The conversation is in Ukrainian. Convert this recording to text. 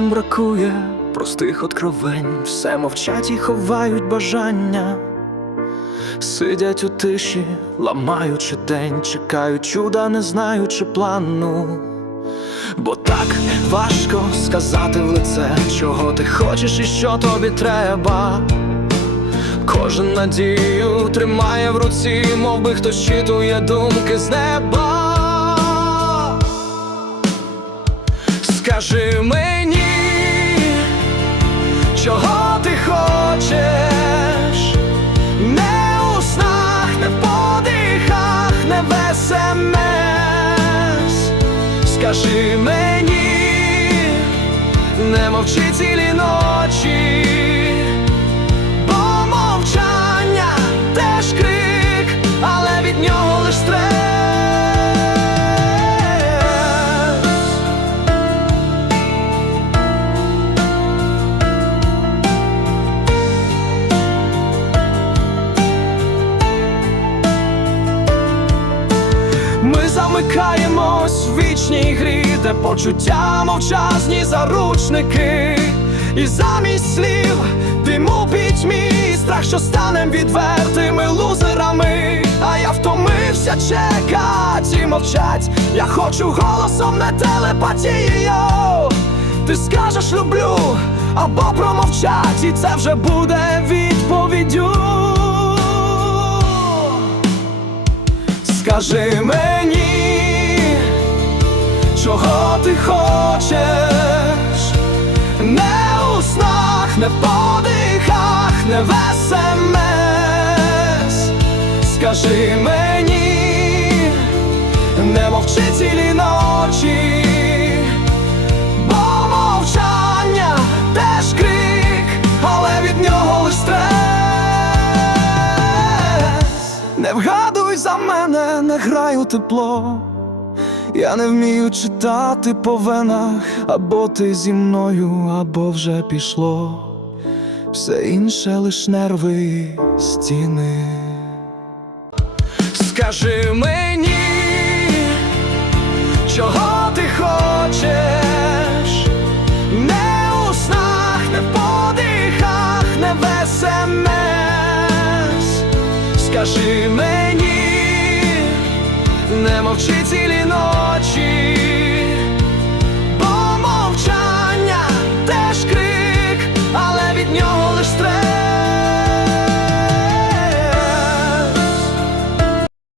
бракує простих откровень, все мовчать і ховають бажання. Сидять у тиші, ламаючи день, чекають чуда, не знаючи плану. Бо так важко сказати в лице, чого ти хочеш і що тобі треба. Кожен надію тримає в руці, мов би хтось читує думки з неба. Скажи мені, чого ти хочеш, не у не подихах, не в. Скажи мені, не мовчи цілі ночі. Ми замикаємось в вічній грі, де почуття мовчазні заручники, і замість слів диму пітьмі, страх, що станем відвертими лузерами. А я втомився чекать і мовчать. Я хочу голосом, не телепатією. Ти скажеш люблю або промовчать, і це вже буде відповіддю. Скажи мені, чого ти хочеш, не у снах, не в подихах, не в СМС. Скажи мені, не мовчи цілі ночі, бо мовчання теж крик, але від нього лиш. Не вгадуй за мене, не грай у тепло. Я не вмію читати по венах, або ти зі мною, або вже пішло. Все інше лиш нерви стіни. Скажи мені, чого ти хочеш, не у снах, не в подихах, не в СМС. Скажи мені, не мовчи цілі